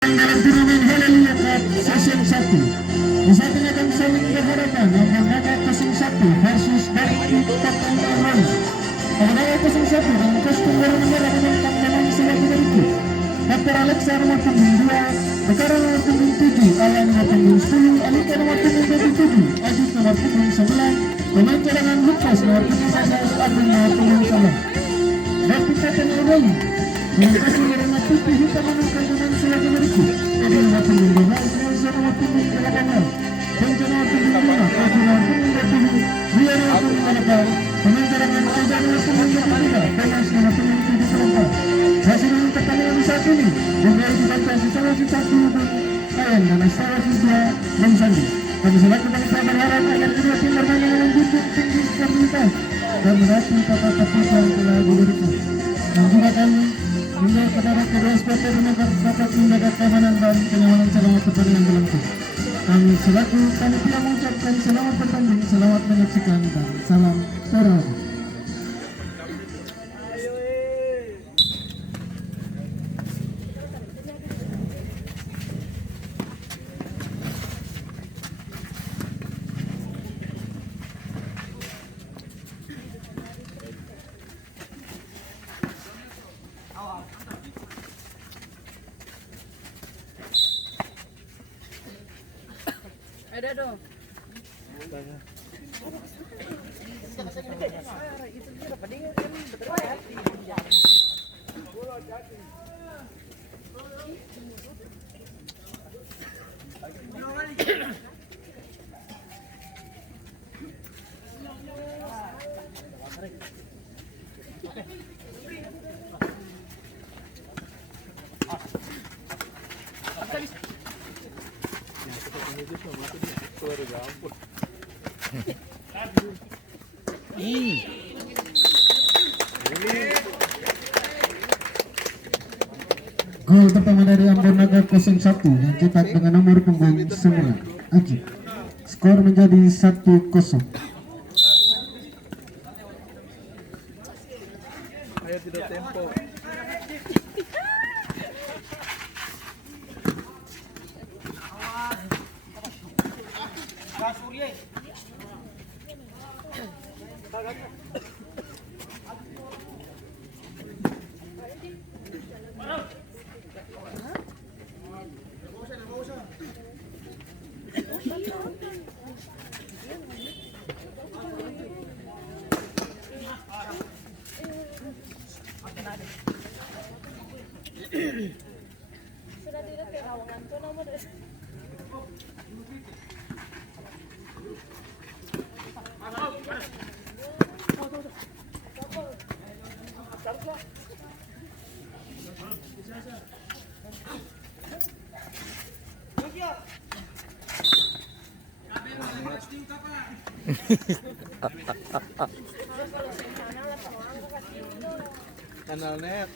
dalam turnamen Haleluya Cup Season 1. Di saat ini akan saling berhadapan Naga 01 versus dari Tapangan. Naga 01 dengan kostum warna merah menentang Memang Selaku Berikut. Dr. Alexa nomor punggung 2, Bekara nomor punggung 7, Alan nomor punggung 10, Alika nomor punggung 27, Adit nomor punggung 9, pemain cadangan Lukas nomor punggung 11, Agung nomor punggung 9. Bakti Teten Odoli mengikuti warna putih hitam menungkan Memang Selaku Berikut. Adi nomor punggung 12, Nelsa nomor punggung 18, Benja nomor punggung 5, Kaji nomor punggung 20, Ria nomor punggung 8, pemain cadangan Aja nomor punggung 23, Penas nomor punggung 74. Hasil pertandingan saat ini dimulai dibatasi Sulawesi 1 dan Kayan dan Sulawesi 2 dan Sandi. Kami selaku bangsa berharap agar kedua tim bermain dengan menjunjung tinggi stabilitas dan melatih tata tertib yang telah diberikan. Dan juga kami minta kepada kedua supporter agar dapat menjaga keamanan dan kenyamanan selama pertandingan berlangsung. Kami selaku panitia mengucapkan selamat bertanding, selamat menyaksikan dan salam olahraga. Ada dong. Gol pertama dari Ambon Naga 01 yang cetak dengan nomor punggung 9 Aji. Skor menjadi 1-0. Ayo tidak tempo. Sudah tidak terawangan tuh nomor. Kanal net.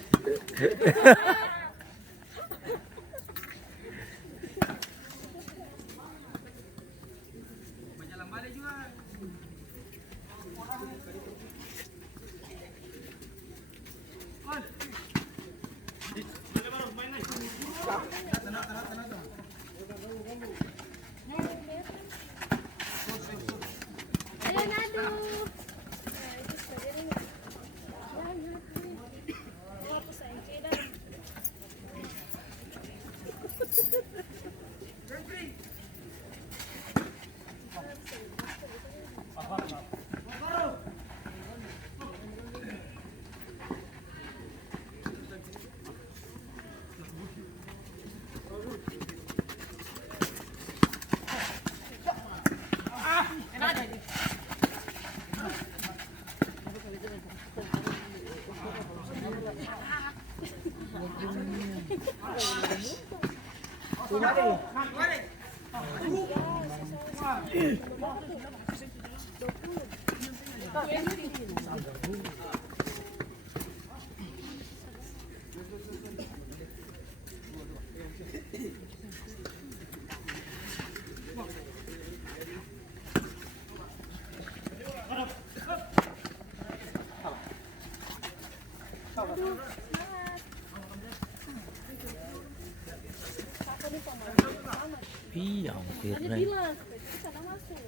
Iya, hampir Ada deh. bilang, sana masuk.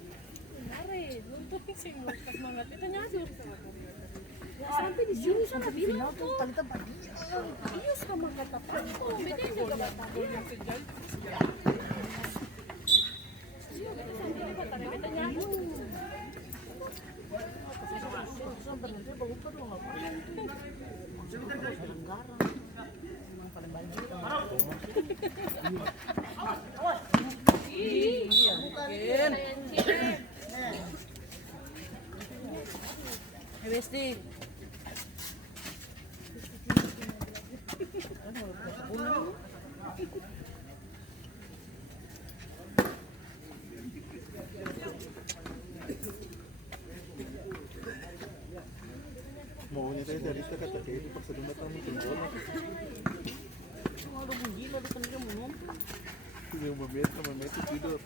Kemarin, nonton sih pas semangat kita nyasur. Ya sampai di sini sana bilang tuh. Iya sama kata Pak. Beda juga kata dia. Iya, sampai kata dia kita nyasur. Iya, mungkin. WSD. Maunya tadi dari kita kata kayak itu pas sudah datang mungkin bola. Yang memet tidur.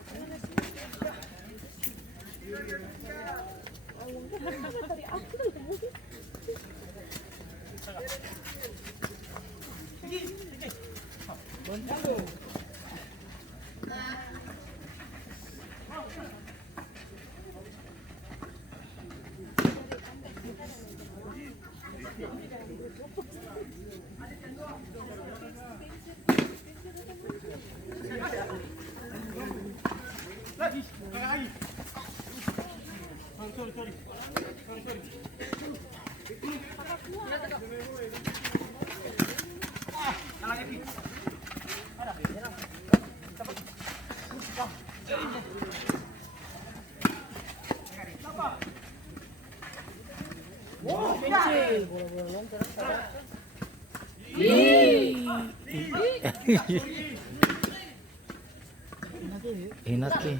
Enak nih.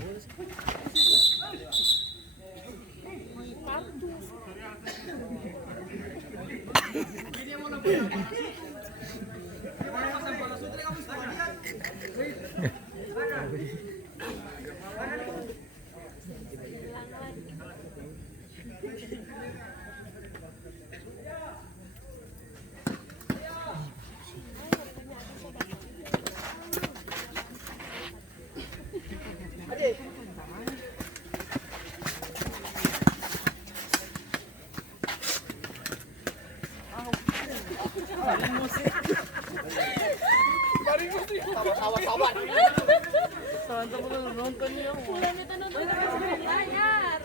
Pulang kita nonton sama layar.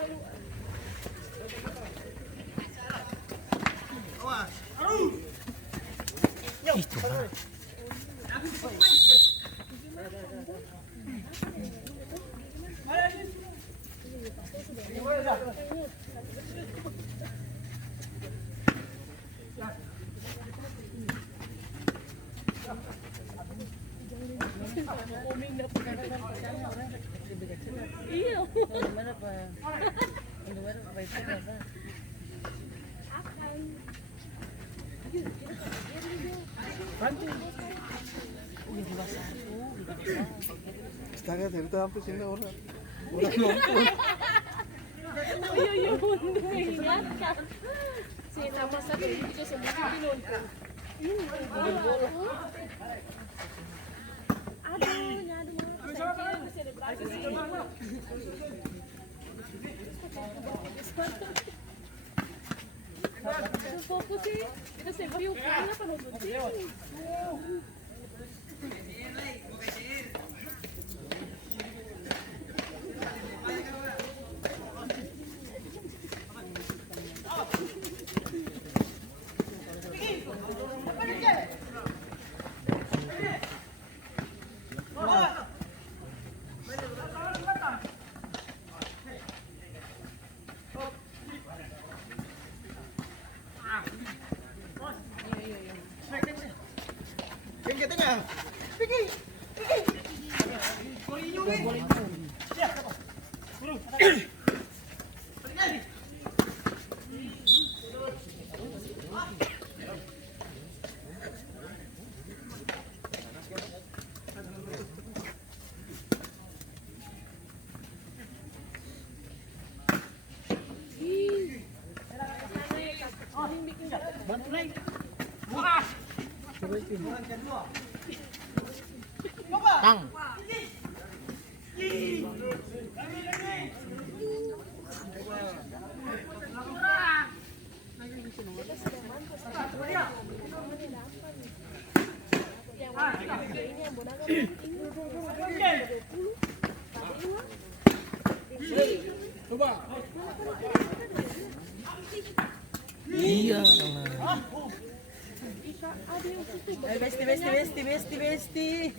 Itu mah. Iya. Setengah dari itu hampir sini orang. Iya, untuk mengingatkan. Si nama satu itu sendiri nonton. Aduh, nyadu masih ada berarti fokus sih, kita sembari ukurannya apa nonton sih? Tang. Yang mana ini yang bonaga ini 20. Tadi mah Iya. Ika ada yang tutup. Besti.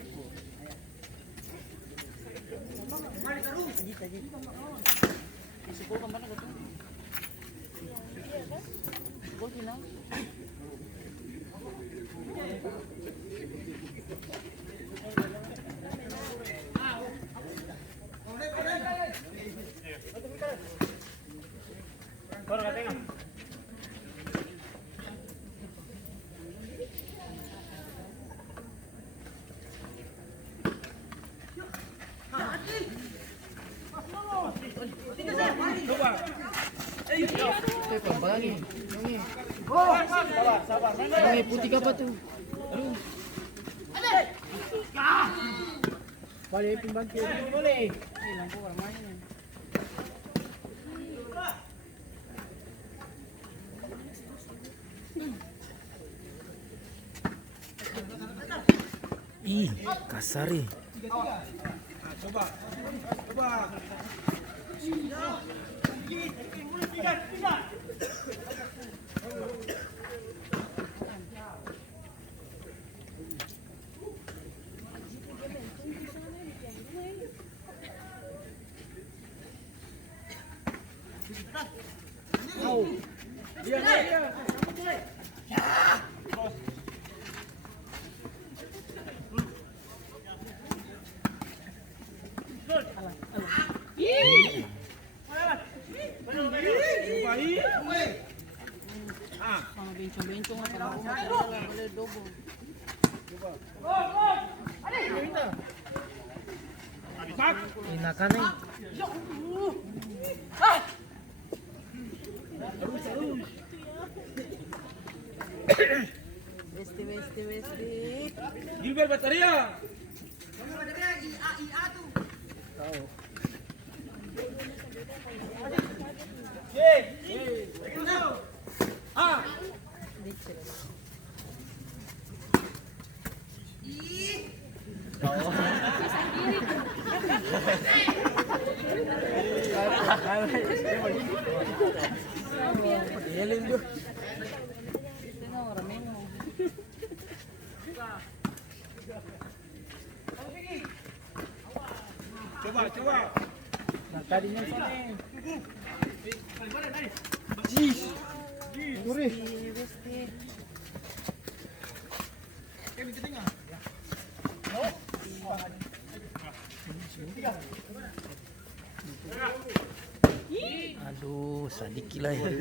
Putih apa tuh? Balik pembangkit. Boleh. Ini lampu orang main. Ih, kasar ih. Sama bencong-bencong lah kalau rumah boleh double. Inakan nih. Besti. Gilbert bateria. Tengok orang mengo. Coba. Tadinya sana. Besti. Aduh, sadiki lah ya.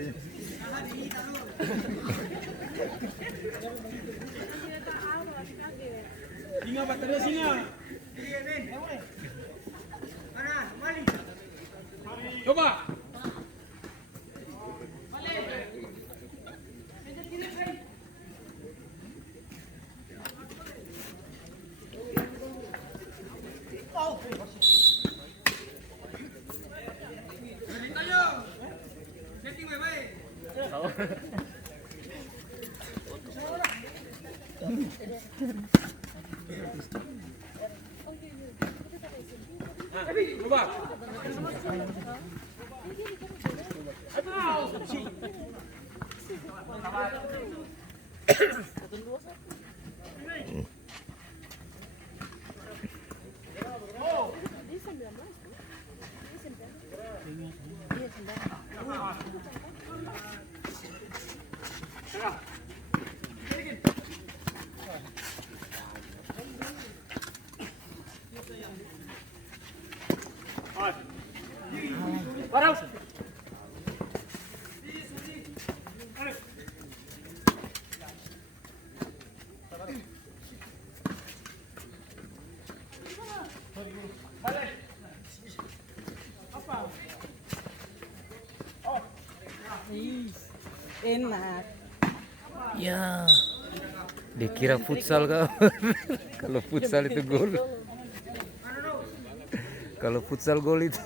Singa bateria singa. Coba. Coba. Enak. Ya. Dikira futsal kau. Kalau futsal itu gol. Kalau futsal gol itu.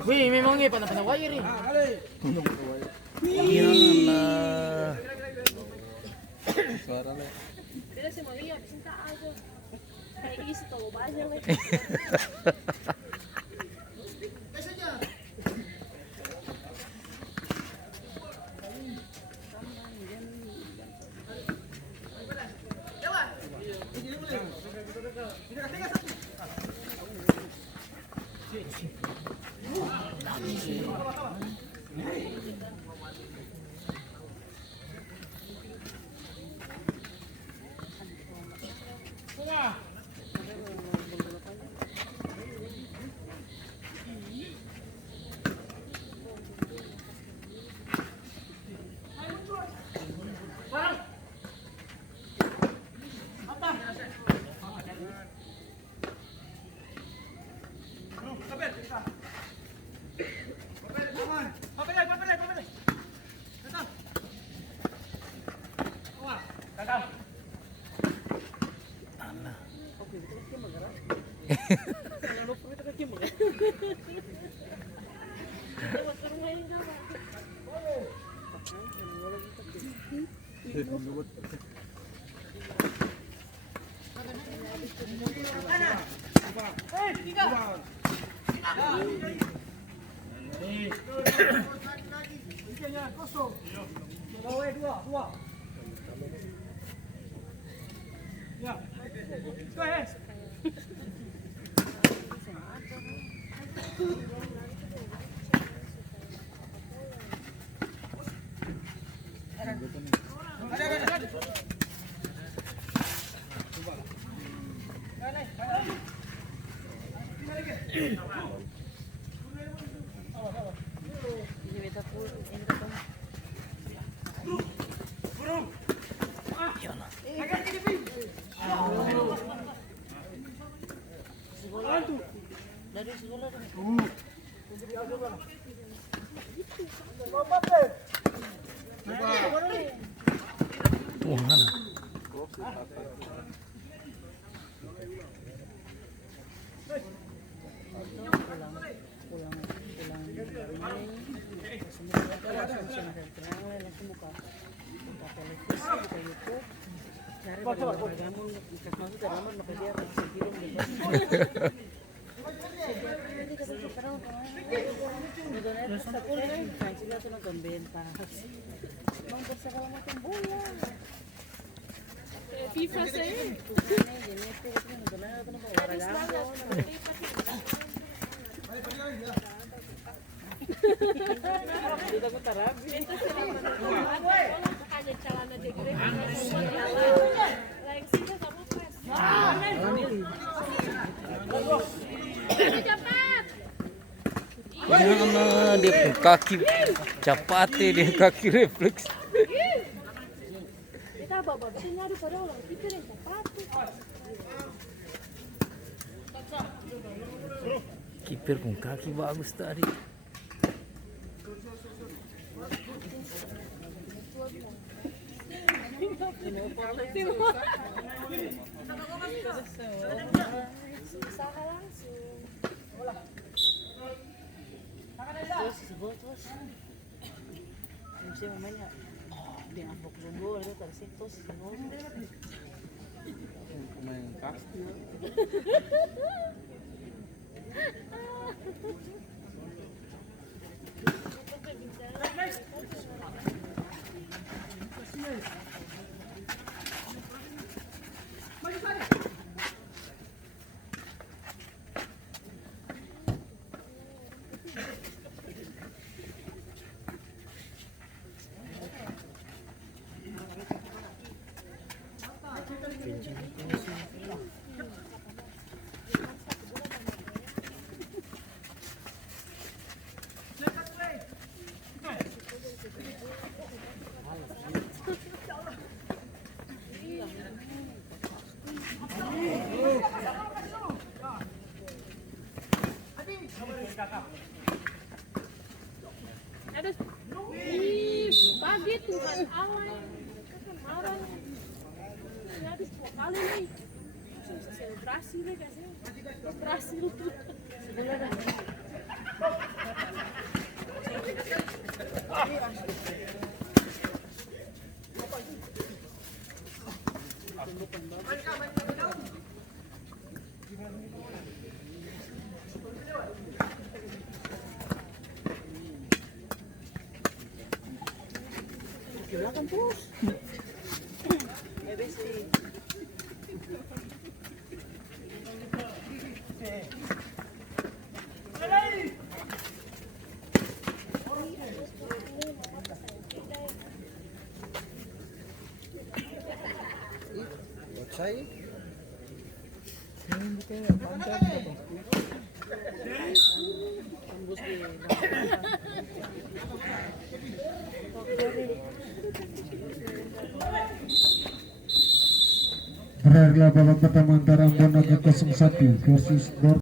Wih, memang ini panah-panah wire nih. Iyalah. Suaranya. Bila sih mau lihat cinta aja. Kayak isi tuh banyak nih. Dari sekolah tuh. Mana? FIFA saya. Hanya celana jegre. Like sih kamu pas. Cepat. Iyalah, dia pun kaki cepat dia kaki refleks. Kita bawa sih nyari pada orang pikir yang cepat. Kiper pun kaki bagus tadi. Usaha langsung. Terus. Bisa mainnya dengan fokus gol itu terus gol. Pemain pasti. dua kali nih. Bisa selebrasi nih kasih. Berhasil tuh. Di belakang terus. Besti. Berakhirlah babak pertama antara Ambon Naga 01 versus Dortmund